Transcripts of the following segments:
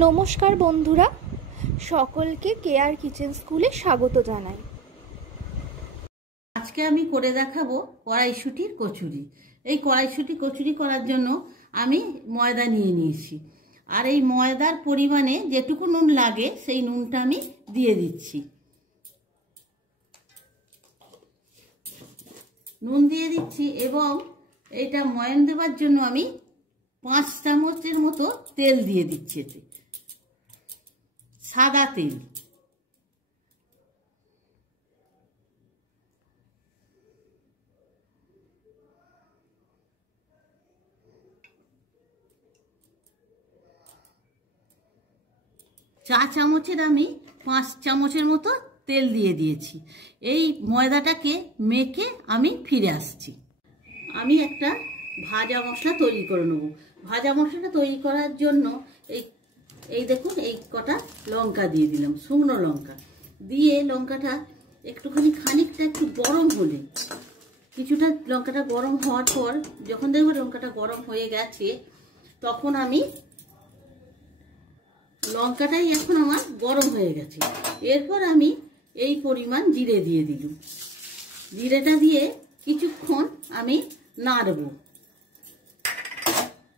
নমস্কার বন্ধুরা, সকলকে কেয়ার কিচেন স্কুলে স্বাগত জানাই। আজকে আমি করে দেখাবো কড়াইশুঁটির কচুরি। এই কড়াইশুঁটি কচুরি করার জন্য আমি ময়দা নিয়ে নিয়েছি, আর এই ময়দার পরিমাণে যেটুকু নুন লাগে সেই নুনটা আমি দিয়ে দিচ্ছি। নুন দিয়ে দিচ্ছি এবং এইটা ময়ান দেওয়ার জন্য আমি 5 চামচের মতো তেল দিয়ে দিচ্ছি। এতে সাদা তেল। চা চামচের আমি 5 চামচের মতো তেল দিয়ে দিয়েছি। এই ময়দাটাকে মেখে আমি ফিরে আসছি। আমি একটা ভাজা মশলা তৈরি করে নেব। ভাজা মশলাটা তৈরি করার জন্য এই দেখুন, এই কটা লঙ্কা দিয়ে দিলাম, শুকনো লঙ্কা দিয়ে লঙ্কাটা একটুখানি খানিকটা একটু গরম হলে, কিছুটা লঙ্কাটা গরম হওয়ার পর যখন দেখবো লঙ্কাটা গরম হয়ে গেছে, তখন আমি লঙ্কাটাই এখন আমার গরম হয়ে গেছে। এরপর আমি এই পরিমাণ জিরে দিয়ে দিলাম। জিরেটা দিয়ে কিছুক্ষণ আমি নাড়বো।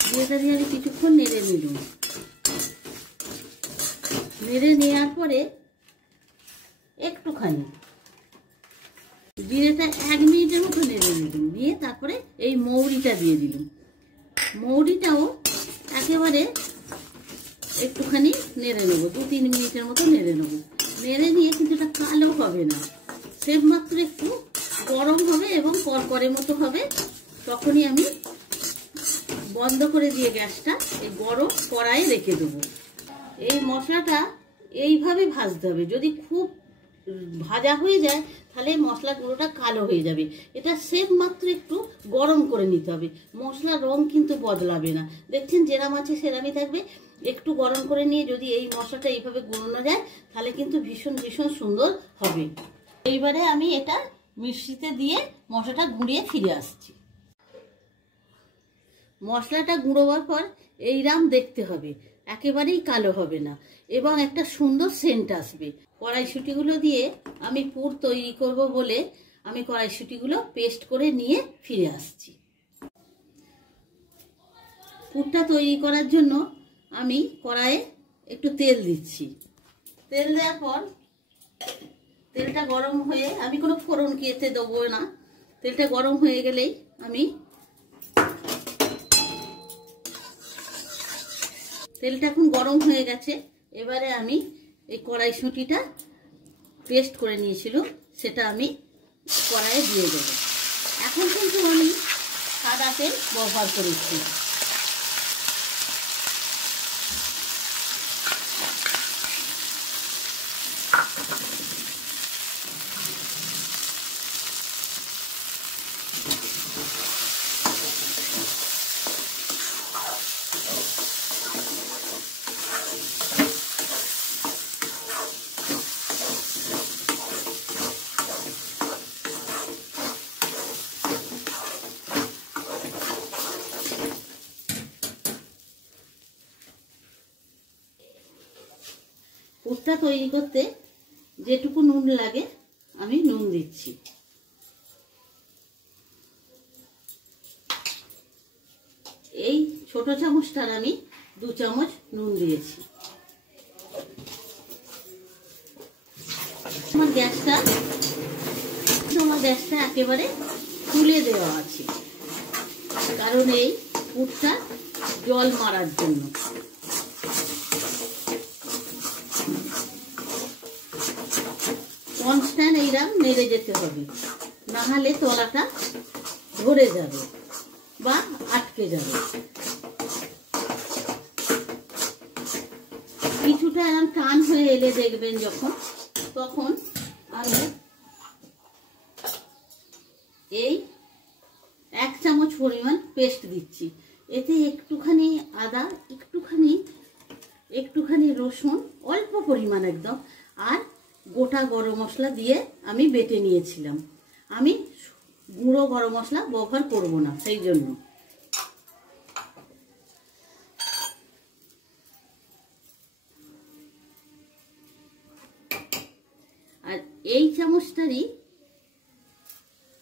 জিরেটা দিয়ে আমি কিছুক্ষণ নেড়ে নিলাম। নেড়ে নেওয়ার পরে একটুখানি জিরেটা 1 মিনিটের মতো নেড়ে নিলাম। নিয়ে তারপরে এই মৌরিটা দিয়ে দিলাম। মৌরিটাও একেবারে একটুখানি নেড়ে নেবো, 2-3 মিনিটের মতো নেড়ে নেবো। নেড়ে নিয়ে কিন্তু এটা কালো হবে না, সেব মাত্র একটু গরম হবে এবং করকরে মতো হবে। তখনই আমি বন্ধ করে দিয়ে গ্যাসটা এই গরম কড়াইয়ে রেখে দেবো। এই মশলাটা এইভাবে ভাজতে হবে। যদি খুব ভাজা হয়ে যায় তাহলে মশলা গুঁড়োটা কালো হয়ে যাবে। এটা সেব মাত্র একটু গরম করে নিতে হবে। মশলার রং কিন্তু বদলাবে না, দেখছেন যেরাম আছে সেরামই থাকবে। একটু গরম করে নিয়ে যদি এই মশলাটা এইভাবে গুঁড়োনো যায় তাহলে কিন্তু ভীষণ ভীষণ সুন্দর হবে। এইবারে আমি এটা মিক্সিতে দিয়ে মশলাটা গুঁড়িয়ে ফিরে আসছি। মশলাটা গুঁড়োবার পর এইরাম দেখতে হবে, একেবারেই কালো হবে না এবং একটা সুন্দর সেন্ট আসবে। কড়াইশুঁটিগুলো দিয়ে আমি পুর তৈরি করব বলে আমি কড়াইশুঁটিগুলো পেস্ট করে নিয়ে ফিরে আসছি। পুরটা তৈরি করার জন্য আমি কড়াইয়ে একটু তেল দিচ্ছি। তেল দেওয়ার পর তেলটা গরম হয়ে, আমি কোনো ফোড়ন এতে দেবো না। তেলটা গরম হয়ে গেলেই আমি তেলটা এখন গরম হয়ে গেছে। এবারে আমি এই কড়াইশুঁটিটা পেস্ট করে নিয়েছিল সেটা আমি কড়াইয়ে দিয়ে দেবো। এখন কিন্তু আমি সাদা তেল ব্যবহার করেছি। পুরটা তৈরি করতে যেটুকু নুন লাগে আমি নুন দিচ্ছি। এই ছোট চামচটার আমি 2 চামচ নুন দিয়েছি। আমার গ্যাসটা একেবারে তুলে দেওয়া আছে, কারণ এই পুরটা জল মারার জন্য। কনস্ট্যান্ট এইরকম নেড়ে যেতে হবে, না হলে তলাটা ধরে যাবে বা আটকে যাবে। কিছুটা এরকম টান হয়ে এলে দেখবেন যখন, তখন আমি এই 1 চামচ পরিমাণ পেস্ট দিচ্ছি। এতে একটুখানি আদা, একটুখানি রসুন, অল্প পরিমাণ একদম, আর গোটা গরম মশলা দিয়ে আমি বেটে নিয়েছিলাম। আমি গুঁড়ো গরম মশলা ব্যবহার করব না, সেই জন্য। এই চামচটারই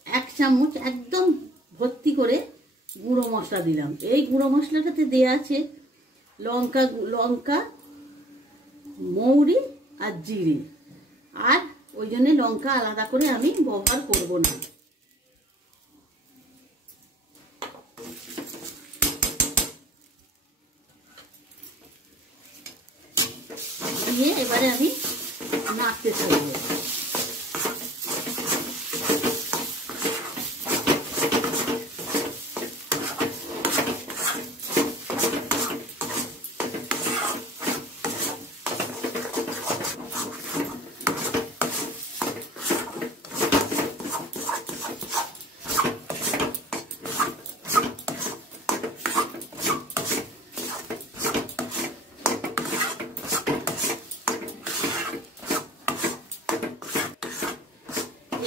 1 চামচ একদম ভর্তি করে গুঁড়ো মশলা দিলাম। এই গুঁড়ো মশলাটাতে দেয়া আছে লঙ্কা, মৌরি আর জিরে, আর ওই জন্য লঙ্কা আলাদা করে আমি ব্যবহার করব না। দিয়ে এবারে আমি নাড়তে থাকবো।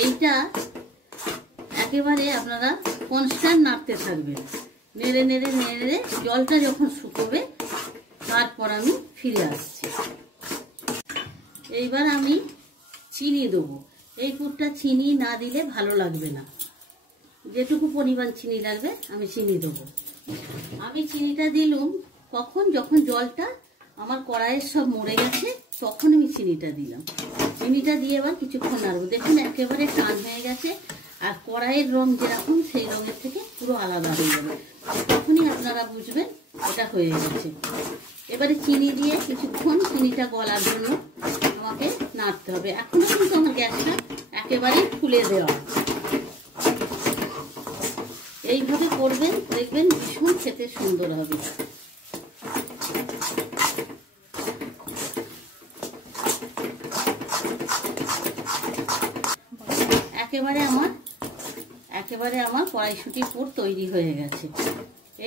এইটা একেবারে আপনারা কনস্ট্যান্ট নাড়তে থাকবেন, নেড়ে নেড়ে নেড়ে জলটা যখন শুকোবে তারপর আমি ফিরে আসছি। এইবার আমি চিনি দেবো। এই পুরটা চিনি না দিলে ভালো লাগবে না, যেটুকু পরিমাণ চিনি লাগবে আমি চিনি দেবো। আমি চিনিটা দিলাম কখন, যখন জলটা আমার কড়াইয়ের সব মরে গেছে তখন আমি চিনিটা দিলাম। চিনিটা দিয়ে এবার কিছুক্ষণ নাড়বো। দেখুন একেবারে টান হয়ে গেছে, আর কড়াইয়ের রং যেরকম সেই রঙের থেকে পুরো আলাদা হয়ে যাবে। তখনই আপনারা বুঝবেন এটা হয়ে গেছে। এবারে চিনি দিয়ে কিছুক্ষণ চিনিটা গলার জন্য আমাকে নাড়তে হবে। এখনো কিন্তু আমার গ্যাসটা একেবারেই খুলে দেওয়া। এইভাবে করবেন, দেখবেন ভীষণ খেতে সুন্দর হবে। একেবারে আমার কড়াইশুঁটি পুর তৈরি হয়ে গেছে।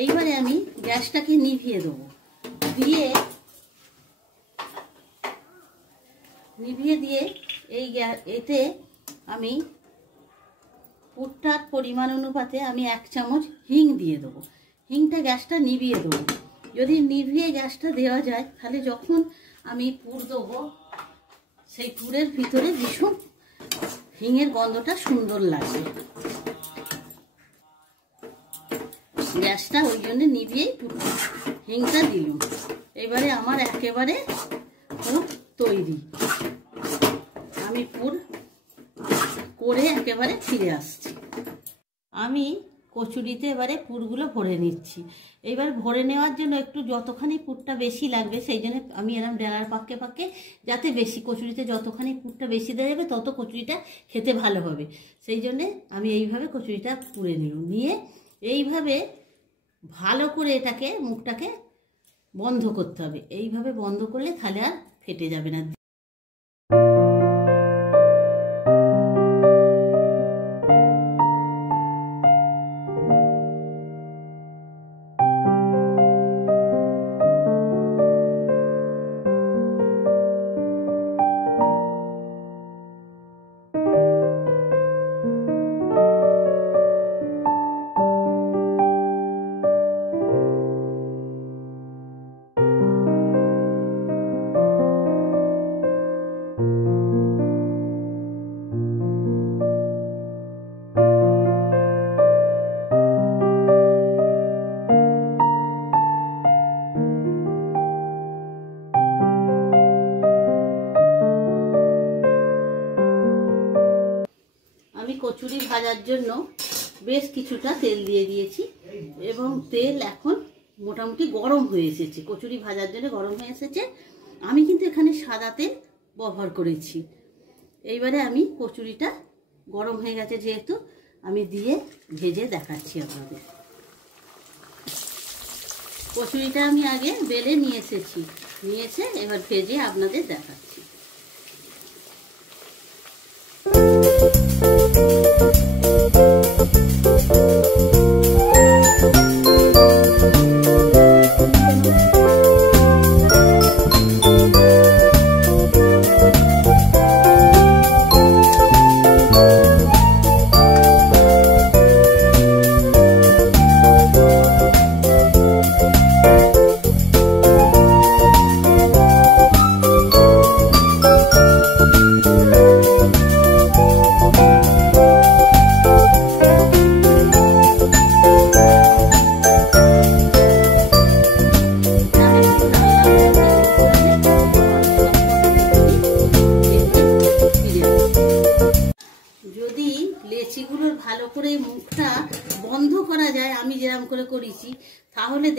এইবারে আমি গ্যাসটাকে নিভিয়ে দেবো। নিভিয়ে দিয়ে এতে আমি পুরটার পরিমাণ অনুপাতে আমি 1 চামচ হিং দিয়ে দেবো। হিংটা গ্যাসটা নিভিয়ে দেবো। যদি নিভিয়ে গ্যাসটা দেওয়া যায় তাহলে যখন আমি পুর দেবো সেই পুরের ভিতরে ভীষণ হিঙের গন্ধটা সুন্দর লাগবে। গ্যাসটা ওই জন্য নিভিয়েই হিংটা দিলাম। এবারে আমার একেবারে পুর তৈরি। আমি পুর করে একেবারে ফিরে আসছি। আমি কচুরিতে এবারে পুরগুলো ভরে নিচ্ছি। এবার ভরে নেওয়ার জন্য একটু যতখানি পুরটা বেশি লাগবে সেই জন্য আমি এরকম ডেলার পাক্কে পাক্কে, যাতে বেশি কচুরিতে যতখানি পুরটা বেশি দেওয়া যাবে তত কচুরিটা খেতে ভালো হবে, সেই জন্যে আমি এইভাবে কচুরিটা পুরে নিয়ে এইভাবে ভালো করে এটাকে মুখটাকে বন্ধ করতে হবে। এইভাবে বন্ধ করলে তাহলে আর ফেটে যাবে না। কচুরি ভাজার জন্য বেশ কিছুটা তেল দিয়ে দিয়েছি এবং তেল এখন মোটামুটি গরম হয়ে এসেছে। কচুরি ভাজার জন্য গরম হয়ে এসেছে। আমি কিন্তু এখানে সাদা তেল ব্যবহার করেছি। এইবারে আমি কচুরিটা গরম হয়ে গেছে যেহেতু আমি দিয়ে ভেজে দেখাচ্ছি আপনাদের। কচুরিটা আমি আগে বেলে নিয়ে এসে এবার ভেজে আপনাদের দেখাচ্ছি।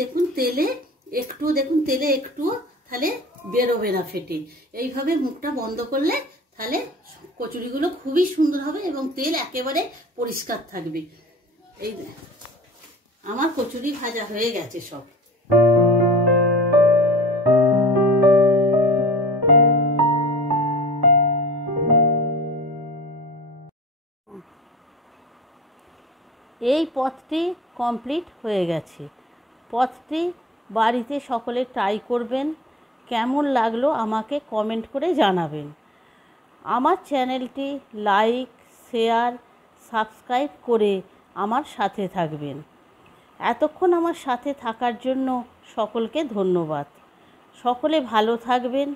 দেখুন তেলে একটুও তাহলে বেরোবে না ফেটে। এইভাবে মুখটা বন্ধ করলে তাহলে কচুরিগুলো খুবই সুন্দর হবে এবং তেল একেবারে পরিষ্কার থাকবে। এই আমার কচুরি ভাজা হয়ে গেছে সব। এই পথটি কমপ্লিট হয়ে গেছে। পথটি বাড়িতে সকলে ট্রাই করবেন। কেমন লাগলো আমাকে কমেন্ট করে জানাবেন। আমার চ্যানেলটি লাইক, শেয়ার, সাবস্ক্রাইব করে আমার সাথে থাকবেন। এতক্ষণ আমার সাথে থাকার জন্য সকলকে ধন্যবাদ। সকলে ভালো থাকবেন,